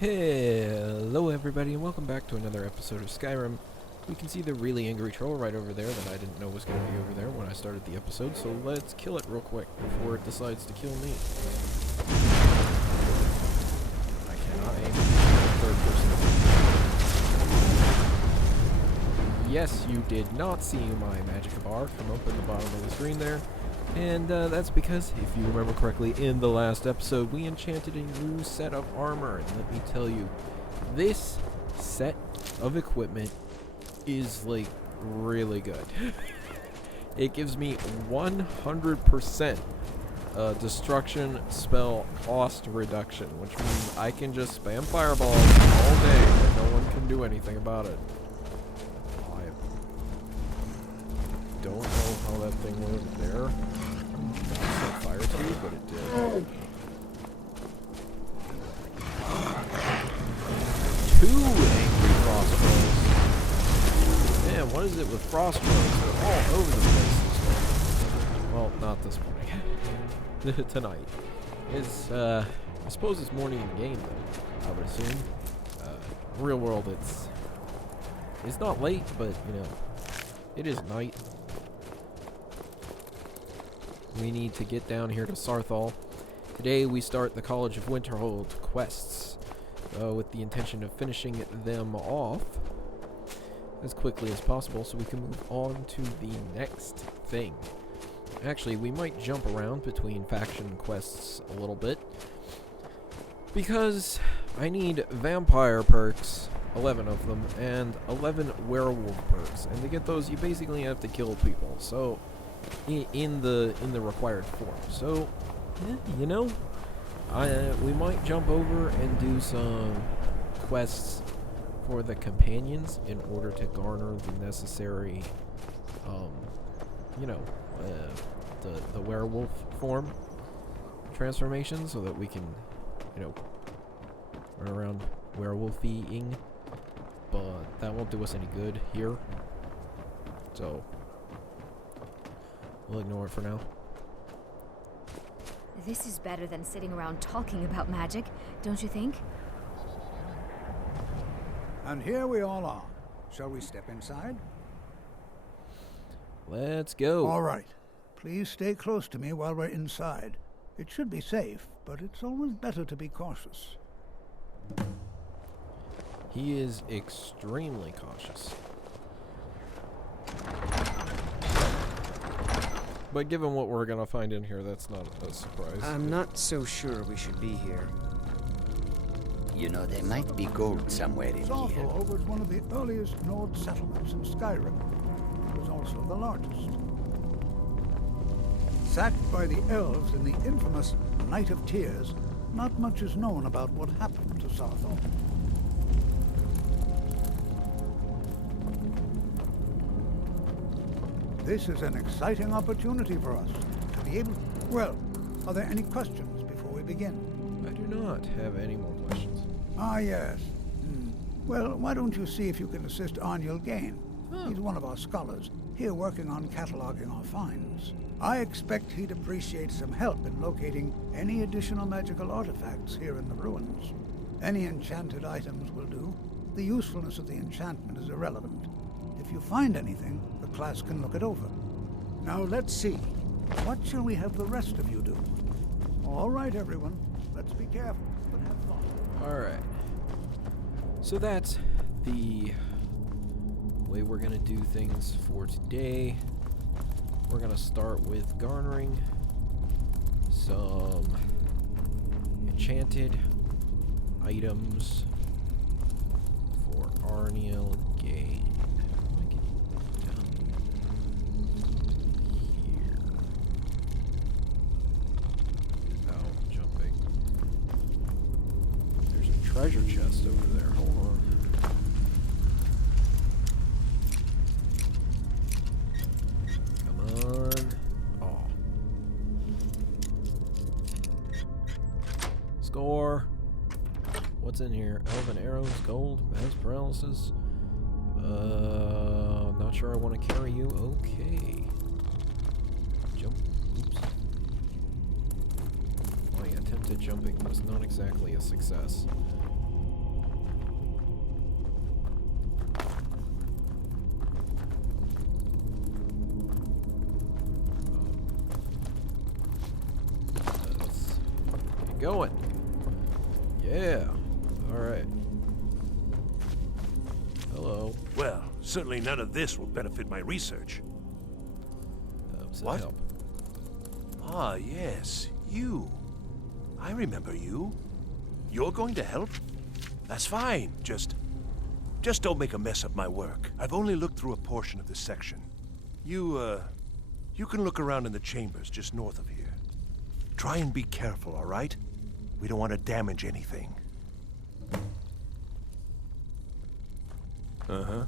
Hello everybody and welcome back to another episode of Skyrim. We can see the really angry troll right over there that I didn't know was going to be over there when I started the episode, so let's kill it real quick before it decides to kill me. I cannot aim third person. Yes, you did not see my magic bar come up in the bottom of the screen there. And that's because, if you remember correctly, in the last episode, we enchanted a new set of armor. And let me tell you, this set of equipment is, like, really good. It gives me 100% destruction spell cost reduction, which means I can just spam fireballs all day and no one can do anything about it. I don't know how that thing went there. Set fire to you, but it did. Two angry frostbows. Man, what is it with frostbows? They're all over the place this morning. Well, not this morning. Tonight. It's, I suppose it's morning in the game, though, I would assume. Real world, it's not late, but, you know, it is night. We need to get down here to Sarthal. Today we start the College of Winterhold quests with the intention of finishing them off as quickly as possible so we can move on to the next thing. Actually, we might jump around between faction quests a little bit because I need vampire perks, 11 of them, and 11 werewolf perks. And to get those, you basically have to kill people. So in the required form. So, you know, we might jump over and do some quests for the companions in order to garner the necessary, you know, the werewolf form transformation, so that we can, you know, run around werewolfing. But that won't do us any good here. So we'll ignore it for now. This is better than sitting around talking about magic, don't you think? And here we all are. Shall we step inside? Let's go. All right. Please stay close to me while we're inside. It should be safe, but it's always better to be cautious. He is extremely cautious. But given what we're gonna find in here, that's not a surprise. I'm not so sure we should be here. You know, there might be gold somewhere in here. Sarthal was one of the earliest Nord settlements in Skyrim. It was also the largest. Sacked by the elves in the infamous Night of Tears, not much is known about what happened to Sarthal. This is an exciting opportunity for us to be able... Well, are there any questions before we begin? I do not have any more questions. Ah, yes. Well, why don't you see if you can assist Arniel Gain? He's one of our scholars, here working on cataloging our finds. I expect he'd appreciate some help in locating any additional magical artifacts here in the ruins. Any enchanted items will do. The usefulness of the enchantment is irrelevant. If you find anything, the class can look it over. Now let's see. What shall we have the rest of you do? All right, everyone. Let's be careful, but have fun. Alright. So that's the way we're gonna do things for today. We're gonna start with garnering some enchanted items for Arniel Gain. Treasure chest over there. Hold on. Come on. Oh. Score. What's in here? Elven arrows, gold, mass paralysis. Not sure I want to carry you. Okay. Jump. Oops. Oh yeah, attempted jumping was not exactly a success. going. Yeah. Alright. Hello. Well, certainly none of this will benefit my research. Said What? Help. Ah, yes, you. I remember you. You're going to help? That's fine. Just don't make a mess of my work. I've only looked through a portion of this section. You can look around in the chambers just north of here. Try and be careful, all right? We don't want to damage anything. Uh-huh.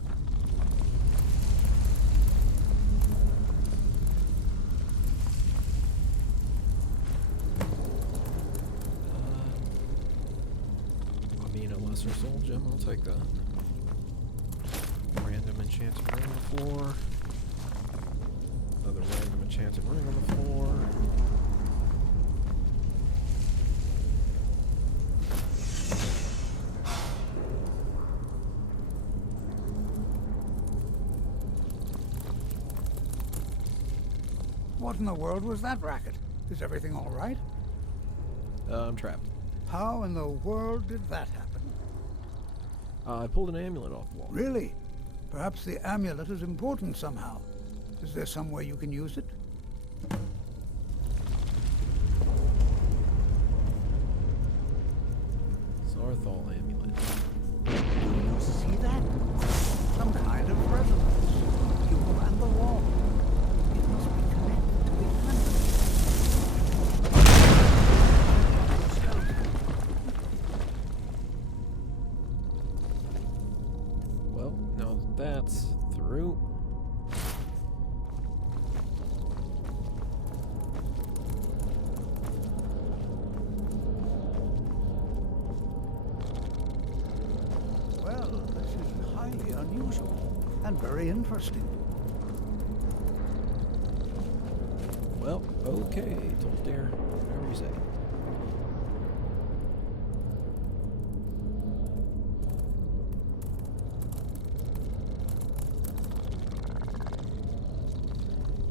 I mean, a lesser soul gem, I'll take that. Random enchanted ring on the floor. Another random enchanted ring on the floor. What in the world was that racket? Is everything all right? I'm trapped. How in the world did that happen? I pulled an amulet off the wall. Really? Perhaps the amulet is important somehow. Is there some way you can use it? Sarthal amulet. You see that? Some kind of resonance. You and the wall. It must be connected to the amulet. Well, now that's through. Well, this is highly unusual and very interesting. Well, okay, don't dare. Whatever you say.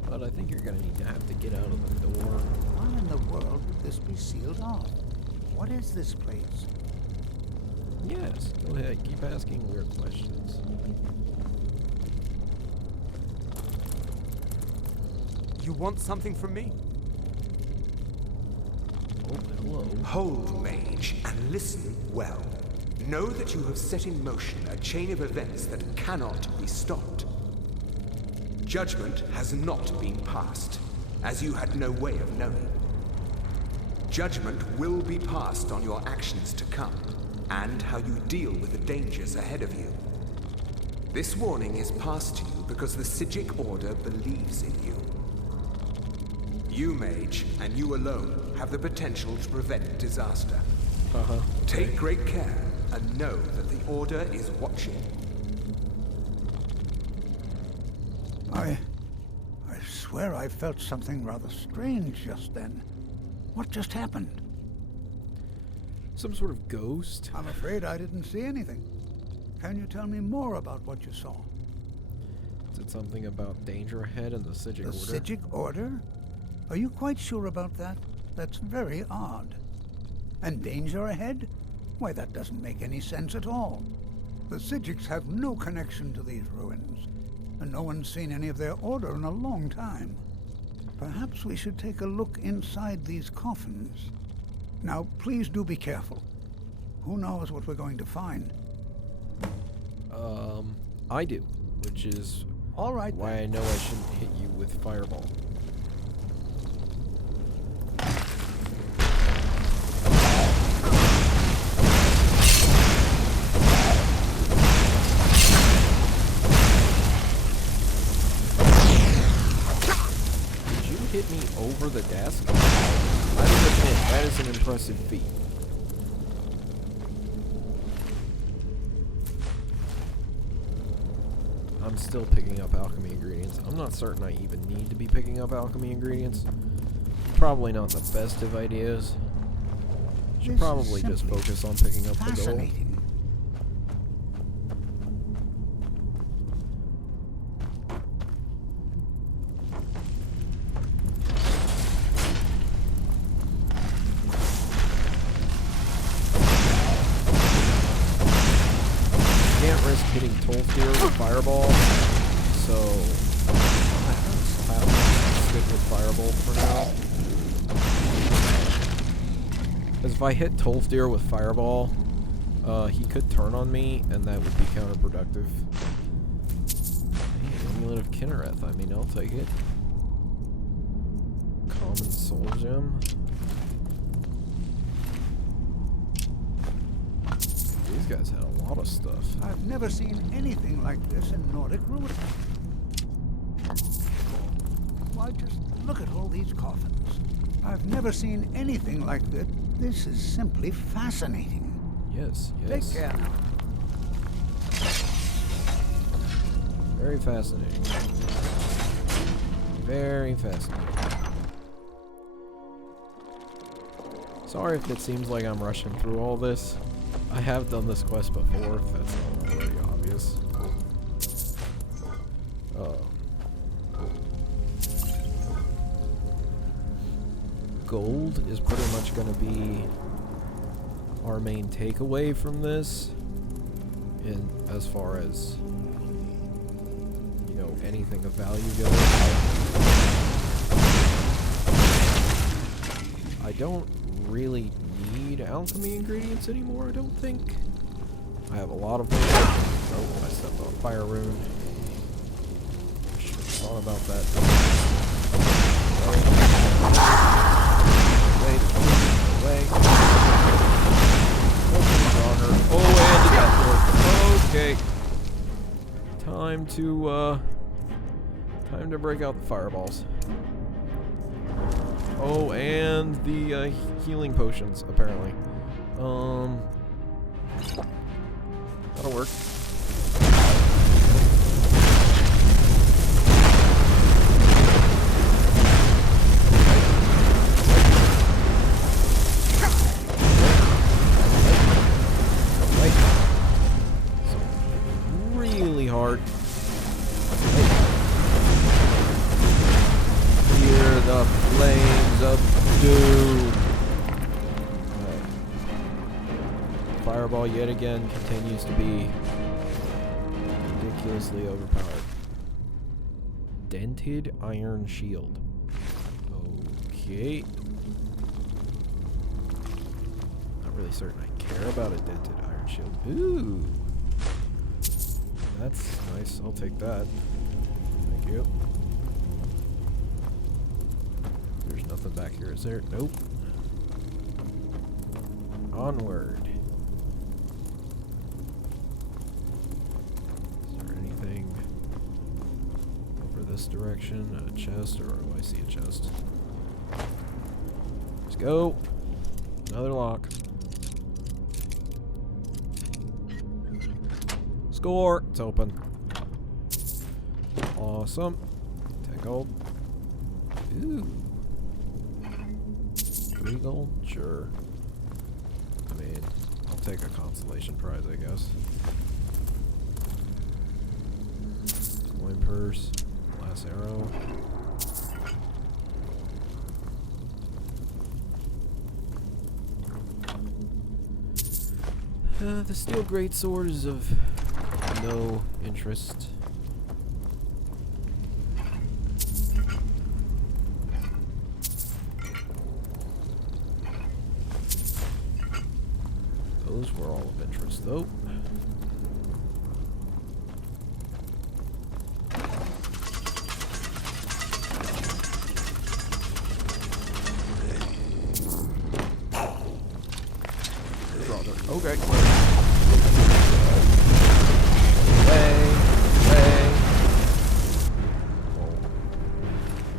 But I think you're gonna have to get out of the door. Why in the world would this be sealed off? What is this place? Yes, go ahead, keep asking weird questions. You want something from me? Oh, hello. Hold, mage, and listen well. Know that you have set in motion a chain of events that cannot be stopped. Judgment has not been passed, as you had no way of knowing. Judgment will be passed on your actions to come, and how you deal with the dangers ahead of you. This warning is passed to you because the Psijic Order believes in you. You, mage, and you alone, have the potential to prevent disaster. Take great care, and know that the Order is watching. I swear I felt something rather strange just then. What just happened? Some sort of ghost? I'm afraid I didn't see anything. Can you tell me more about what you saw? Is it something about danger ahead in the Psijic Order? The Psijic Order? Are you quite sure about that? That's very odd. And danger ahead? Why, that doesn't make any sense at all. The Psijics have no connection to these ruins, and no one's seen any of their order in a long time. Perhaps we should take a look inside these coffins. Now, please do be careful. Who knows what we're going to find? I do, which is All right, why then. I know I shouldn't hit you with Fireball. Did you hit me over the desk? I will admit, that is an impressive feat. I'm still picking up alchemy ingredients. I'm not certain I even need to be picking up alchemy ingredients. Probably not the best of ideas. Should This is probably just simply focus on picking up the gold. Fascinating. can't risk hitting Tolfdir with Fireball, so I have to stick with Firebolt for now. Because if I hit Tolfdir with Fireball, he could turn on me, and that would be counterproductive. Hey, Amulet of Kinnereth, I mean, I'll take it. Common Soul Gem. These guys had a lot of stuff. I've never seen anything like this in Nordic ruin. Why, just look at all these coffins. I've never seen anything like this. This is simply fascinating. Yes, yes. Take care now. Very fascinating. Very fascinating. Sorry if it seems like I'm rushing through all this. I have done this quest before, if that's not already obvious. Gold is pretty much going to be our main takeaway from this, in as far as, you know, anything of value goes. I don't really need alchemy ingredients anymore, I don't think. I have a lot of them. Oh, I stepped on Fire Rune. Should have thought about that. Wait. Oh, and okay. Time to break out the fireballs. Oh, and the healing potions, apparently. That'll work. Really hard. Hear the flames of doom. Right. Fireball yet again continues to be ridiculously overpowered. Dented iron shield. Okay. Not really certain I care about a dented iron shield. Ooh. That's nice. I'll take that. Thank you. There's nothing back here, is there? Nope. Onward. Is there anything over this direction? A chest, or oh, I see a chest. Let's go. Another lock. Score! It's open. Awesome. 10 gold. Ooh. 3 gold? Sure. I mean, I'll take a consolation prize, I guess. Coin purse. Glass arrow. The steel greatsword is of no interest. Those were all of interest, though. Okay.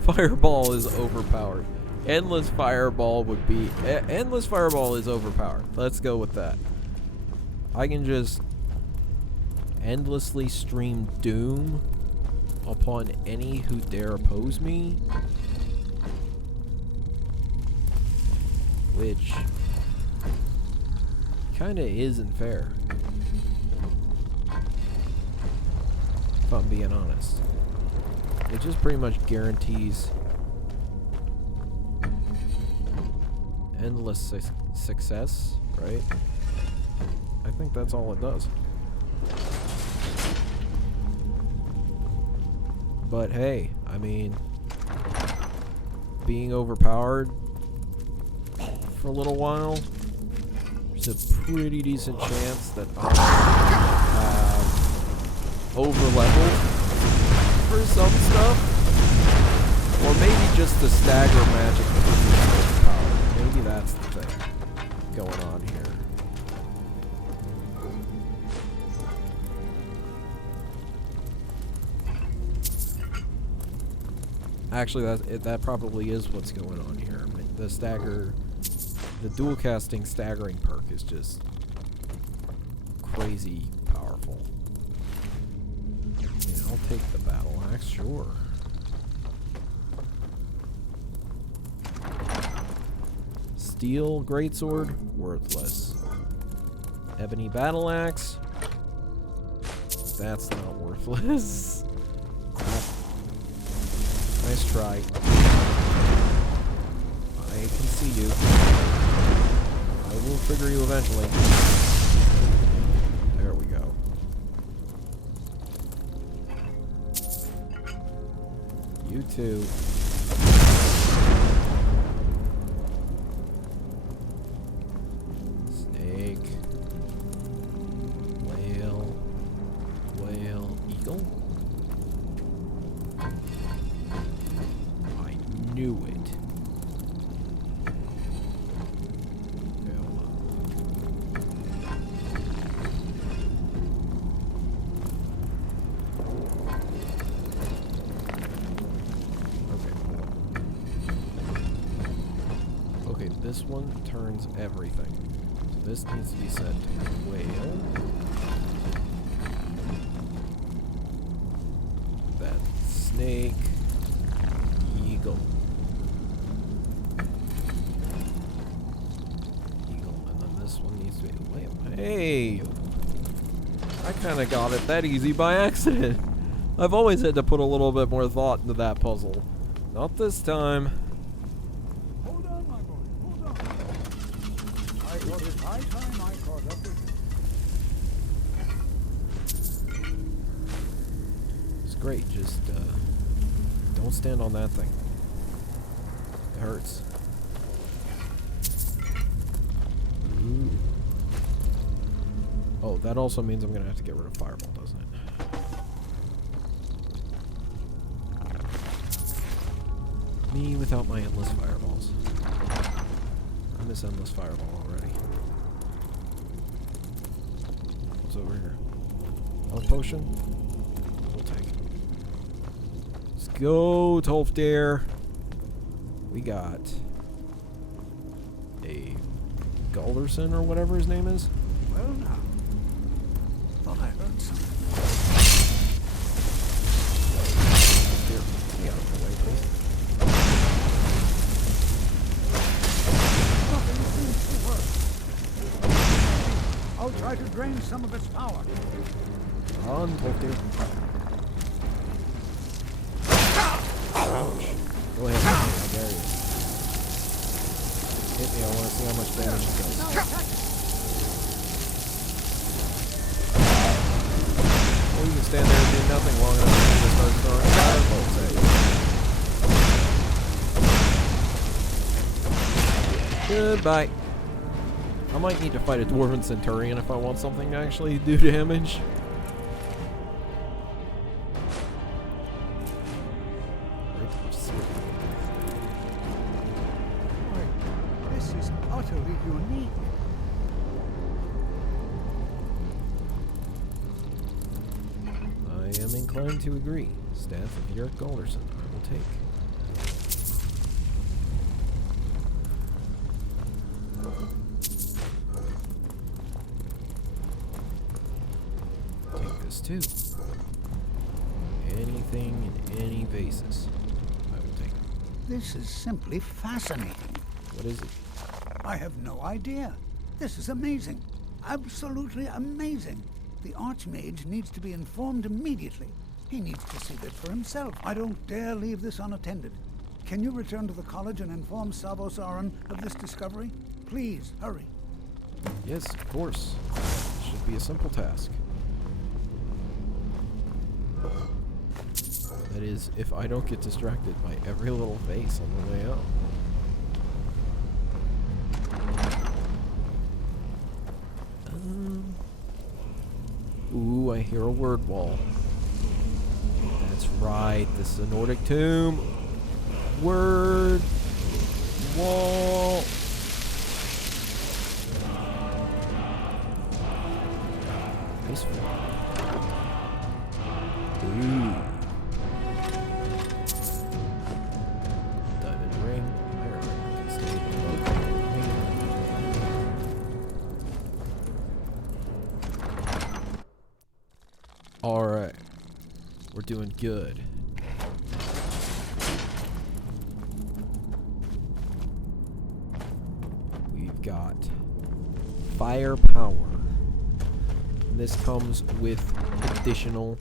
Fireball is overpowered. Endless Fireball would be... Endless Fireball is overpowered. Let's go with that. I can just endlessly stream doom upon any who dare oppose me. Which kinda isn't fair, if I'm being honest. It just pretty much guarantees endless success, right? I think that's all it does. but hey, I mean, being overpowered for a little while, there's a pretty decent chance that I have over-leveled for some stuff. Or maybe just the stagger magic is overpowered. Maybe that's the thing going on here. Actually, that probably is what's going on here. The dual casting staggering perk is just crazy powerful. Yeah, I'll take the battle axe, sure. Steel greatsword, worthless. Ebony battle axe, that's not worthless. Nice try. I can see you. I will trigger you eventually. There we go. You too. Snake. Whale. Whale. Eagle? Knew it. Okay, hold on. Okay, this one turns everything. So this needs to be set to whale. That snake. Eagle. Hey! I kinda got it that easy by accident. I've always had to put a little bit more thought into that puzzle. Not this time. Hold on, my boy. Hold on. I thought it high time I caught up with you. It's great, just don't stand on that thing. It hurts. Ooh. Oh, that also means I'm gonna have to get rid of Fireball, doesn't it? Me without my endless fireballs. I miss endless fireball already. What's over here? Health potion? We'll take it. Let's go, Tolfdare. We got a Galderson or whatever his name is. Well, now. Thought I heard something. Here, get out of the way, please. Nothing seems to work. I'll try to drain some of its power. On, Tolfdare. Ouch. Go ahead, hit me, I dare you. Hit me, I want to see how much damage it does. Well, you can stand there and do nothing long enough to just start throwing fireballs at you. Goodbye. I might need to fight a Dwarven Centurion if I want something to actually do damage. This is utterly unique. I am inclined to agree. Staff of Yerk Galderson, I will take. Take this too. Anything in any basis, I will take. This is simply fascinating. What is it? I have no idea. This is amazing. Absolutely amazing. The Archmage needs to be informed immediately. He needs to see this for himself. I don't dare leave this unattended. Can you return to the college and inform Savosaran of this discovery? Please, hurry. Yes, of course. Should be a simple task. That is, if I don't get distracted by every little face on the way out. Ooh, I hear a word wall. That's right, this is a Nordic tomb. Word wall. Nice one. Ooh. Diamond ring. Iron ring. Can stay below ring. Alright. We're doing good. We've got firepower. And this comes with additional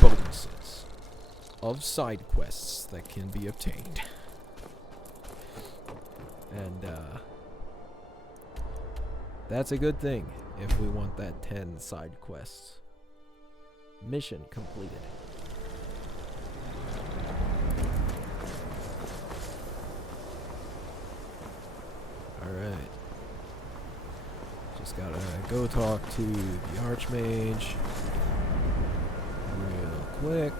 bonuses of side quests that can be obtained. And that's a good thing if we want that 10 side quests. Mission completed. Alright. Just gotta go talk to the Archmage real quick.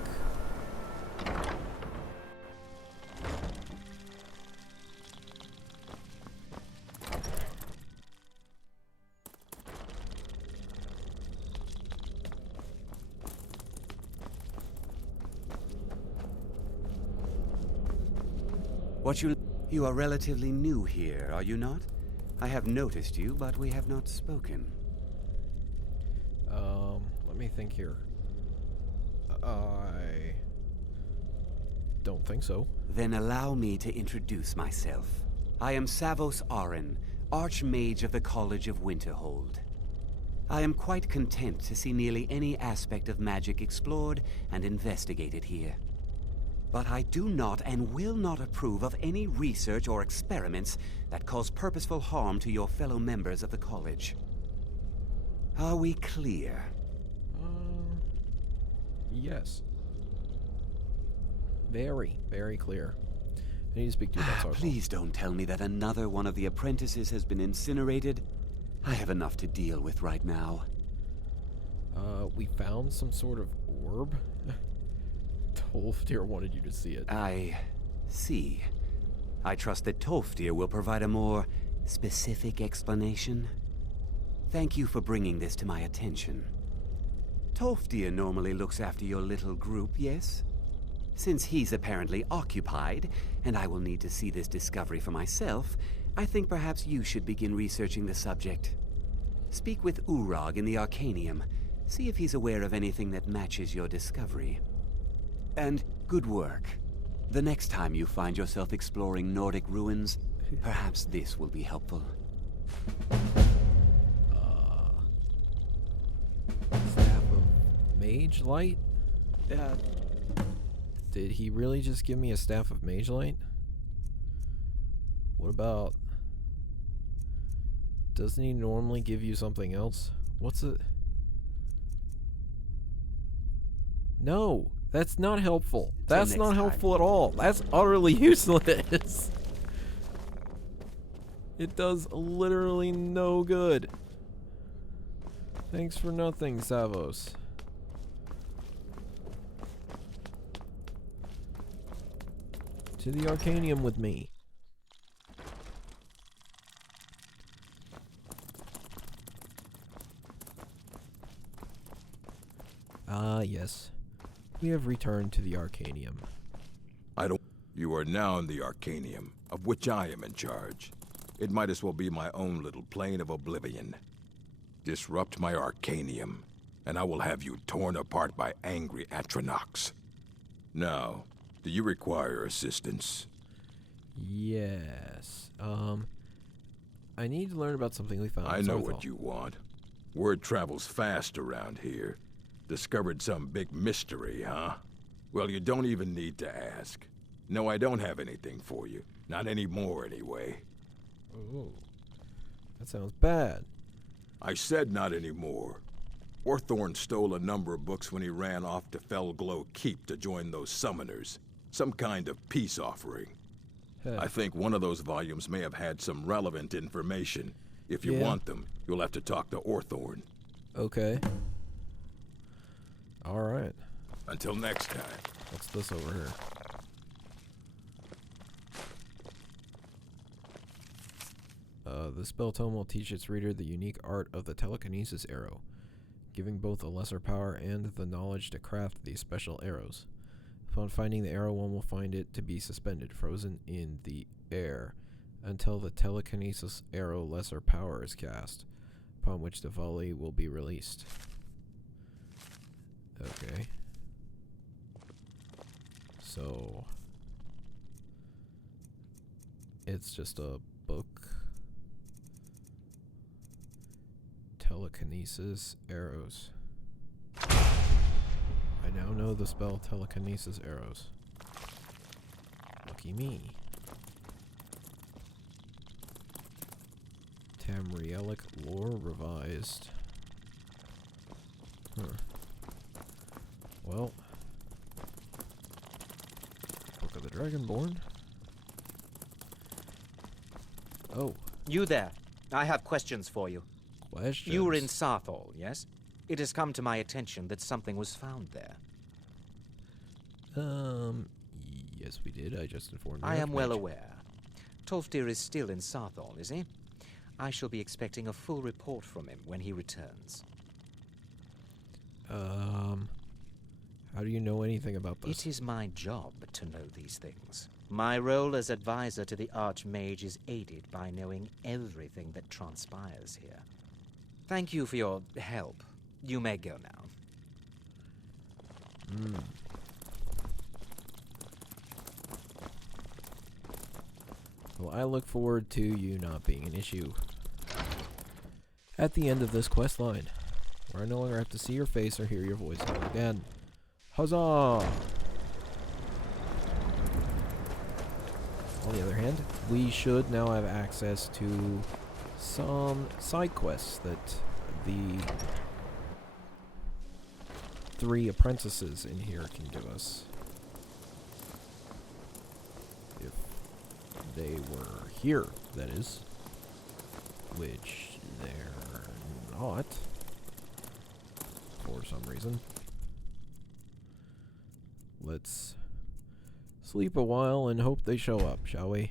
You are relatively new here, are you not? I have noticed you, but we have not spoken. Let me think here. I don't think so. Then allow me to introduce myself. I am Savos Arin, Archmage of the College of Winterhold. I am quite content to see nearly any aspect of magic explored and investigated here. But I do not and will not approve of any research or experiments that cause purposeful harm to your fellow members of the college. Are we clear? Yes. Very, very clear. I need to speak to you about Sarthal. Please don't tell me that another one of the apprentices has been incinerated. I have enough to deal with right now. We found some sort of orb. Tolfdir wanted you to see it. I see. I trust that Tolfdir will provide a more specific explanation. Thank you for bringing this to my attention. Tolfdir normally looks after your little group, yes? Since he's apparently occupied, and I will need to see this discovery for myself, I think perhaps you should begin researching the subject. Speak with Urag in the Arcanium. See if he's aware of anything that matches your discovery. And good work. The next time you find yourself exploring Nordic ruins, perhaps this will be helpful. Staff of Mage Light? Did he really just give me a Staff of Mage Light? What about... Doesn't he normally give you something else? What's it? No! That's not helpful. That's not helpful at all. That's utterly useless. It does literally no good. Thanks for nothing, Savos. To the Arcanium with me. Ah, yes. We have returned to the Arcanium. You are now in the Arcanium, of which I am in charge. It might as well be my own little plane of oblivion. Disrupt my Arcanium, and I will have you torn apart by angry Atronachs. Now, do you require assistance? Yes. I need to learn about something we found. I know what you want. Word travels fast around here. Discovered some big mystery, huh? Well, you don't even need to ask. No, I don't have anything for you. Not anymore, anyway. Oh. That sounds bad. I said not anymore. Orthorn stole a number of books when he ran off to Felglow Keep to join those summoners. Some kind of peace offering. I think one of those volumes may have had some relevant information. If you want them, you'll have to talk to Orthorn. Okay. Alright. Until next time. What's this over here? The spell tome will teach its reader the unique art of the telekinesis arrow, giving both a lesser power and the knowledge to craft these special arrows. Upon finding the arrow, one will find it to be suspended, frozen in the air, until the telekinesis arrow lesser power is cast, upon which the volley will be released. Okay. So it's just a book. Telekinesis arrows. I now know the spell telekinesis arrows. Lucky me. Tamrielic lore revised. Huh. Well. Book of the Dragonborn. Oh. You there. I have questions for you. Questions? You were in Sarthal, yes? It has come to my attention that something was found there. Yes we did. I just informed you. I am well aware. Tolfdir is still in Sarthal, is he? I shall be expecting a full report from him when he returns. How do you know anything about this? It is my job to know these things. My role as advisor to the Archmage is aided by knowing everything that transpires here. Thank you for your help. You may go now. Well, I look forward to you not being an issue at the end of this quest line, where I no longer have to see your face or hear your voice ever again. Huzzah! On the other hand, we should now have access to some side quests that the 3 apprentices in here can give us. If they were here, that is. Which they're not. For some reason. Let's sleep a while and hope they show up, shall we?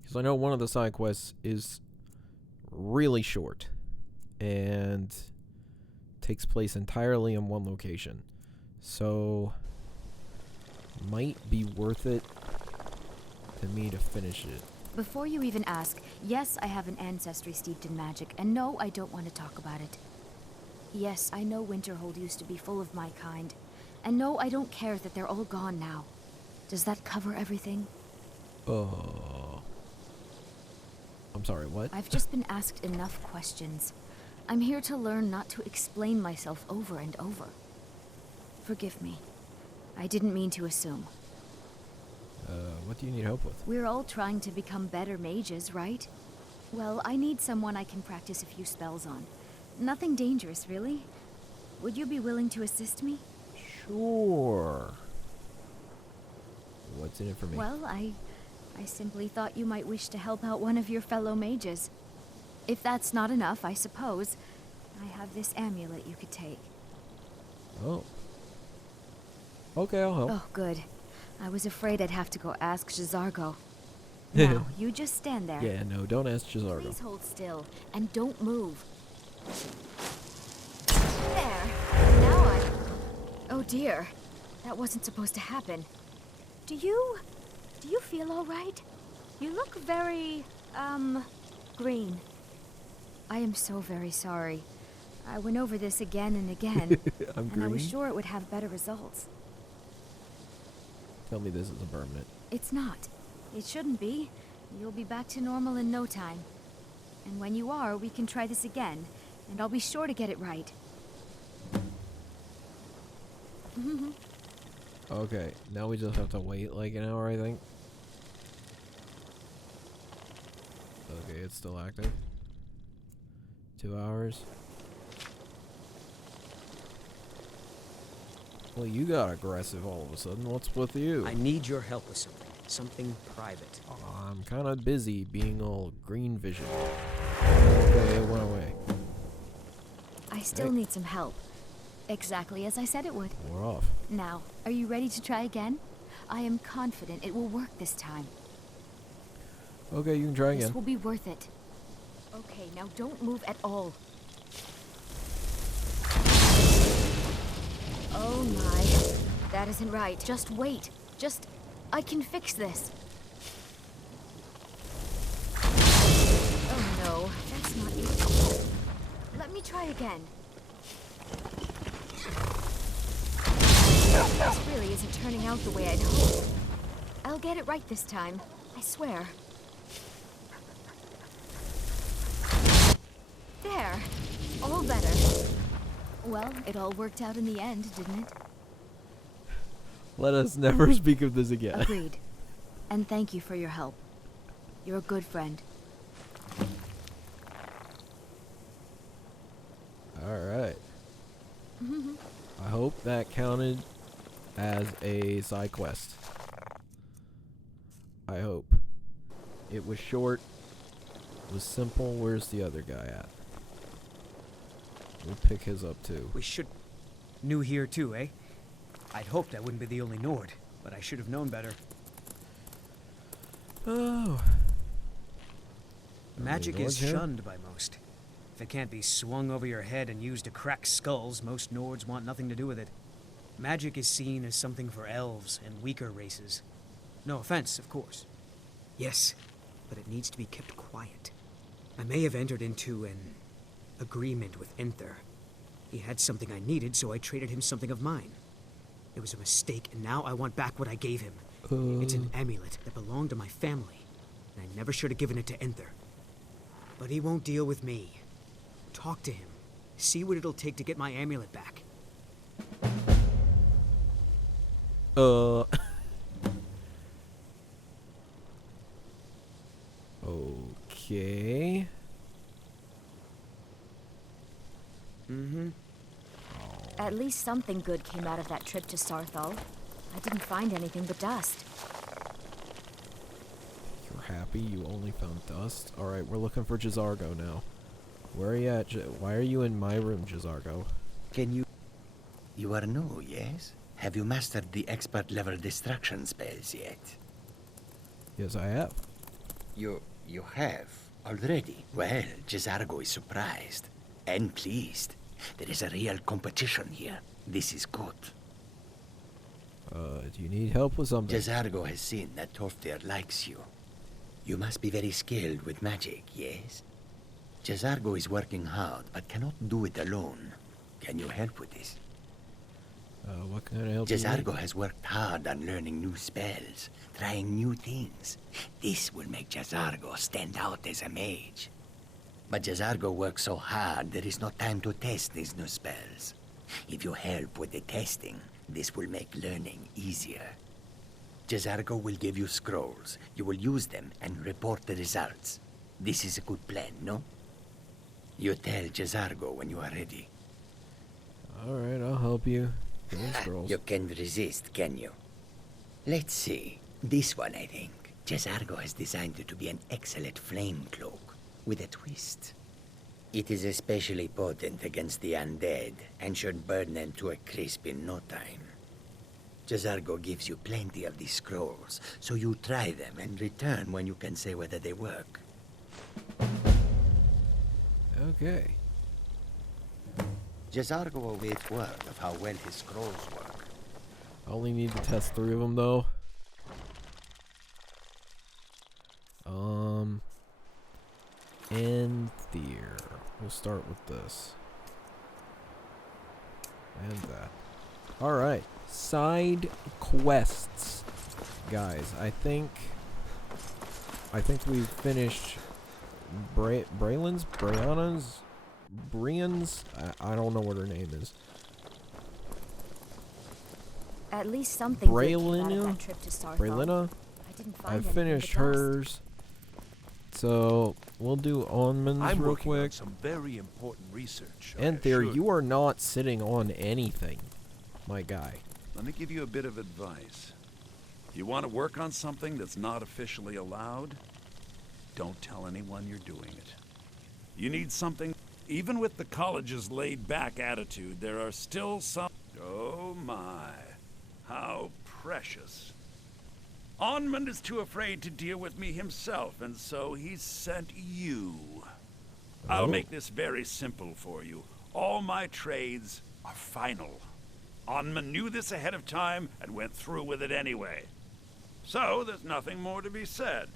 Because I know one of the side quests is really short and takes place entirely in one location. So might be worth it to me to finish it. Before you even ask, yes, I have an ancestry steeped in magic, and no, I don't want to talk about it. Yes, I know Winterhold used to be full of my kind, and no, I don't care that they're all gone now. Does that cover everything? I'm sorry, what? I've just been asked enough questions. I'm here to learn not to explain myself over and over. Forgive me. I didn't mean to assume. What do you need help with? We're all trying to become better mages, right? Well, I need someone I can practice a few spells on. Nothing dangerous, really. Would you be willing to assist me? Sure. What's in it for me? Well, I simply thought you might wish to help out one of your fellow mages. If that's not enough, I suppose, I have this amulet you could take. Oh. Okay, I'll help. Oh, good. I was afraid I'd have to go ask Jazargo. Now, you just stand there. Yeah, no, don't ask Jazargo. Please hold still, and don't move. There. Now oh dear. That wasn't supposed to happen. Do you feel all right? You look very, green. I am so very sorry. I went over this again and again, I'm and I was green? sure it would have better results. Tell me this isn't permanent. It's not. It shouldn't be. You'll be back to normal in no time. And when you are, we can try this again, and I'll be sure to get it right. Okay, now we just have to wait like an hour, I think. Okay, it's still active. 2 hours. Well, you got aggressive all of a sudden. What's with you? I need your help with something. Something private. I'm kind of busy being all green vision. Okay, it went away. I still need some help. Exactly as I said it would. We're off. Now, are you ready to try again? I am confident it will work this time. Okay, you can try This again. will be worth it. Okay, now don't move at all. Oh my. That isn't right. Just wait. I can fix this. Oh no, that's not it. Let me try again. This really isn't turning out the way I'd hoped. I'll get it right this time. I swear. There. All better. Well, it all worked out in the end, didn't it? Let us never speak of this again. Agreed. And thank you for your help. You're a good friend. Alright. I hope that counted as a side quest. I hope. It was short. It was simple. Where's the other guy at? We'll pick his up too. We should... New here too, eh? I'd hoped I wouldn't be the only Nord, but I should have known better. Oh. Magic Nords is here? shunned by most. If it can't be swung over your head and used to crack skulls, most Nords want nothing to do with it. Magic is seen as something for elves and weaker races. No offense, of course. Yes, but it needs to be kept quiet. I may have entered into an agreement with Enther. He had something I needed, so I traded him something of mine. It was a mistake, and now I want back what I gave him. It's an amulet that belonged to my family, and I never should have given it to Enther. But he won't deal with me. Talk to him. See what it'll take to get my amulet back. Okay. At least something good came out of that trip to Sarthal. I didn't find anything but dust. You're happy you only found dust? Alright, we're looking for Jazargo now. Where are you at? Why are you in my room, Jazargo? Can you... You are new, yes? Have you mastered the expert-level destruction spells yet? Yes, I have. You have? Already? Well, Jazargo is surprised. And pleased. There is a real competition here. This is good. Do you need help with something? Jazargo has seen that Tolfdir likes you. You must be very skilled with magic, yes? Jazargo is working hard, but cannot do it alone. Can you help with this? What kind of help do you need? Jazargo has worked hard on learning new spells, trying new things. This will make Jazargo stand out as a mage. But Jazargo works so hard, there is no time to test these new spells. If you help with the testing, this will make learning easier. Jazargo will give you scrolls. You will use them and report the results. This is a good plan, no? You tell Jazargo when you are ready. Alright, I'll help you. Give me scrolls. You can resist, can you? Let's see. This one, I think. Jazargo has designed it to be an excellent flame cloak, with a twist. It is especially potent against the undead, and should burn them to a crisp in no time. Jazargo gives you plenty of these scrolls, so you try them and return when you can say whether they work. Okay. Jazargo awaits word of how well his scrolls work. I only need to test 3 of them, though. And there. We'll start with this. And that. Alright. Side quests. Guys, I think we've finished Brian's? I don't know what her name is. At least something good came out of Braylina? that trip to Sarthal. Braylina? I didn't find I've anything finished but dust. hers. So, we'll do Onman's I'm real working on quick. some very important research. I And there, assure you are not sitting on anything. my guy. Let me give you a bit of advice. You want to work on something that's not officially allowed? Don't tell anyone you're doing it. You need something. Even with the college's laid-back attitude, there are still some... Oh my, how precious. Onmund is too afraid to deal with me himself, and so he's sent you. I'll make this very simple for you. All my trades are final. Onmund knew this ahead of time and went through with it anyway. So, there's nothing more to be said.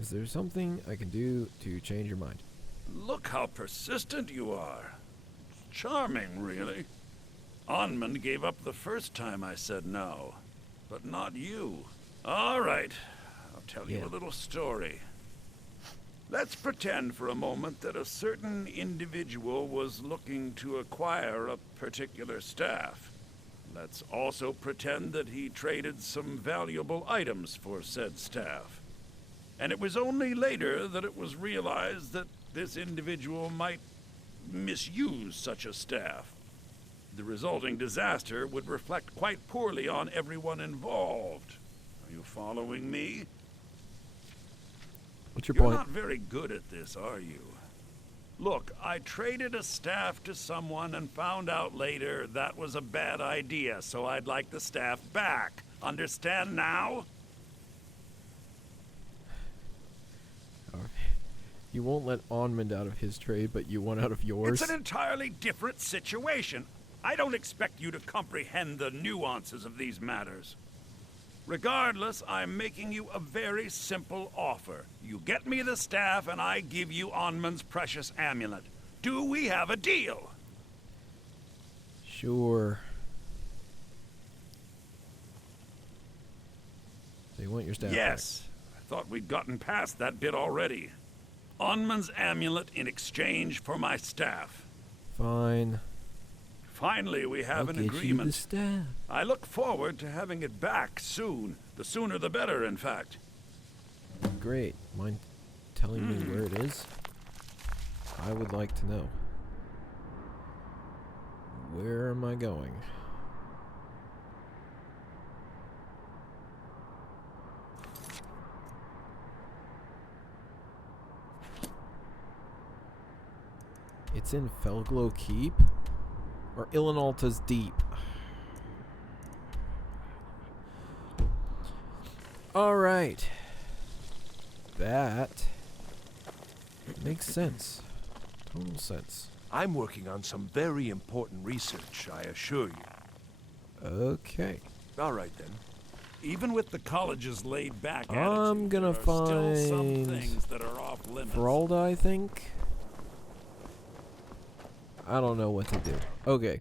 Is there something I can do to change your mind? Look how persistent you are. Charming, really. Onmund gave up the first time I said no, but not you. All right, I'll tell you a little story. Let's pretend for a moment that a certain individual was looking to acquire a particular staff. Let's also pretend that he traded some valuable items for said staff. And it was only later that it was realized that this individual might misuse such a staff. The resulting disaster would reflect quite poorly on everyone involved. Are you following me? What's your You're point? not very good at this, are you? Look, I traded a staff to someone and found out later that was a bad idea, so I'd like the staff back. Understand now? You won't let Onmund out of his trade, but you want out of yours? It's an entirely different situation. I don't expect you to comprehend the nuances of these matters. Regardless, I'm making you a very simple offer. You get me the staff, and I give you Onmund's precious amulet. Do we have a deal? Sure. So you want your staff Yes. I thought we'd gotten past that bit already. Onmund's amulet in exchange for my staff. Fine. Finally, we have an I'll get you agreement. the staff. I look forward to having it back soon. The sooner the better, in fact. Great. Mind telling me where it is? I would like to know. Where am I going? It's in Felglow Keep? Or Ilinalta's Deep? Alright. That makes sense. Total sense. I'm working on some very important research, I assure you. Okay. All right, then. Even with the college's laid-back I'm attitude, gonna there are still some find things that are off limits. Feralda, I think. I don't know what to do. Okay.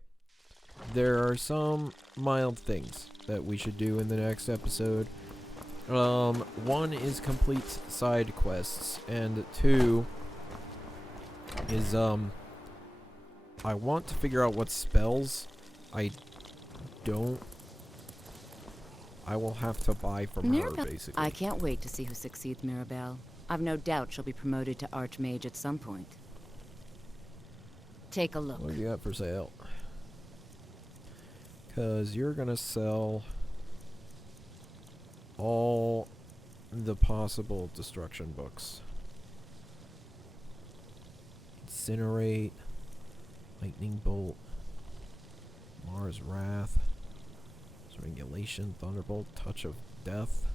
There are some mild things that we should do in the next episode. One is complete side quests, and two is, I want to figure out what spells I will have to buy from her, basically. I can't wait to see who succeeds Mirabelle. I've no doubt she'll be promoted to Archmage at some point. Take a look. What do you got for sale? Because you're going to sell all the possible destruction books. Incinerate, Lightning Bolt, Mars Wrath, Strangulation, Thunderbolt, Touch of Death.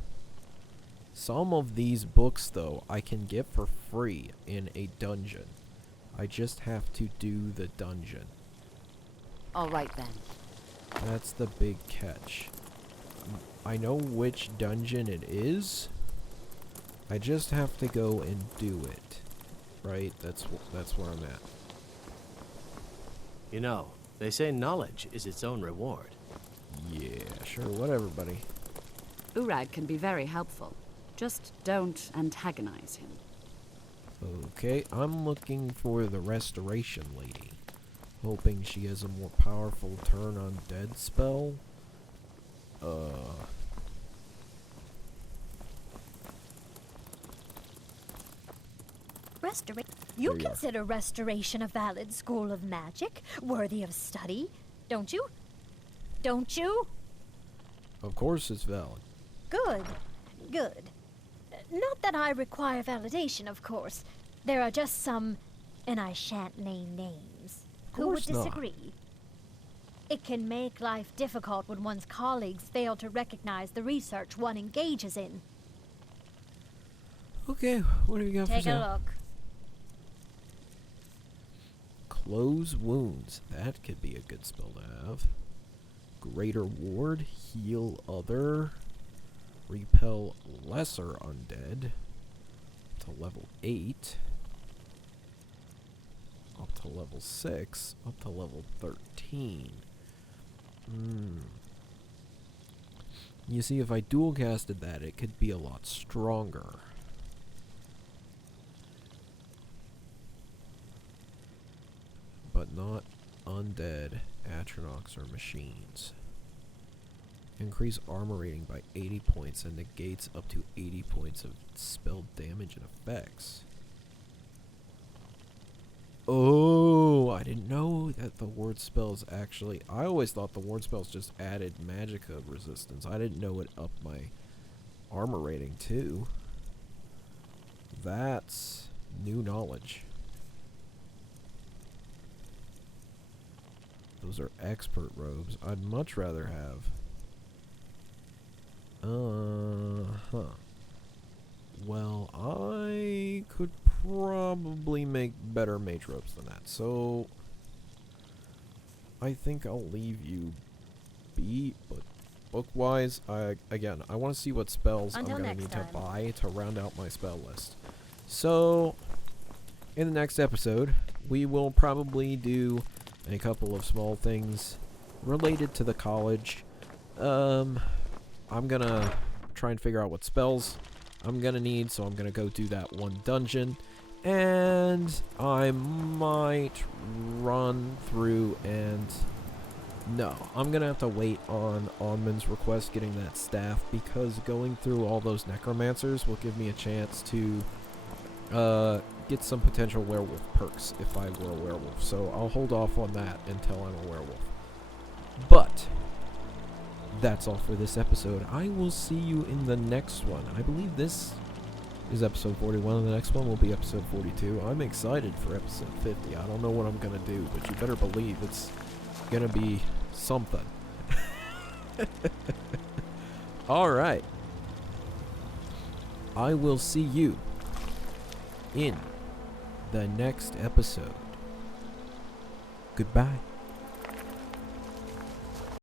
Some of these books, though, I can get for free in a dungeon. I just have to do the dungeon. All right, then. That's the big catch. I know which dungeon it is. I just have to go and do it. Right? That's where I'm at. You know, they say knowledge is its own reward. Yeah, sure, whatever, buddy. Urag can be very helpful. Just don't antagonize him. Okay, I'm looking for the Restoration Lady. Hoping she has a more powerful turn on dead spell. You consider restoration a valid school of magic, worthy of study, don't you? Don't you? Of course it's valid. Good. Good. Not that I require validation, of course. There are just some, and I shan't name names, who would disagree. It can make life difficult when one's colleagues fail to recognize the research one engages in. Okay, what do you got for Take sale? a look. Close wounds. That could be a good spell to have. Greater ward. Heal other. Repel lesser undead. To level 8. Up to level 6. Up to level 13. You see, if I dual casted that, it could be a lot stronger. But not undead, Atronachs, or machines. Increase armor rating by 80 points and negates up to 80 points of spell damage and effects. Oh, I didn't know that the ward spells actually... I always thought the ward spells just added magicka resistance. I didn't know it upped my armor rating too. That's new knowledge. Those are expert robes. I'd much rather have... Well, I could probably make better mage robes than that. So, I think I'll leave you be, but book-wise, I want to see what spells I'm going to need to buy to round out my spell list. So, in the next episode, we will probably do a couple of small things related to the college. I'm gonna try and figure out what spells I'm gonna need, so I'm gonna go do that one dungeon, and I might run through and... No, I'm gonna have to wait on Onman's request getting that staff, because going through all those necromancers will give me a chance to get some potential werewolf perks if I were a werewolf. So I'll hold off on that until I'm a werewolf. But that's all for this episode. I will see you in the next one. I believe this is episode 41, and the next one will be episode 42. I'm excited for episode 50. I don't know what I'm going to do, but you better believe it's going to be something. Alright. I will see you in the next episode. Goodbye.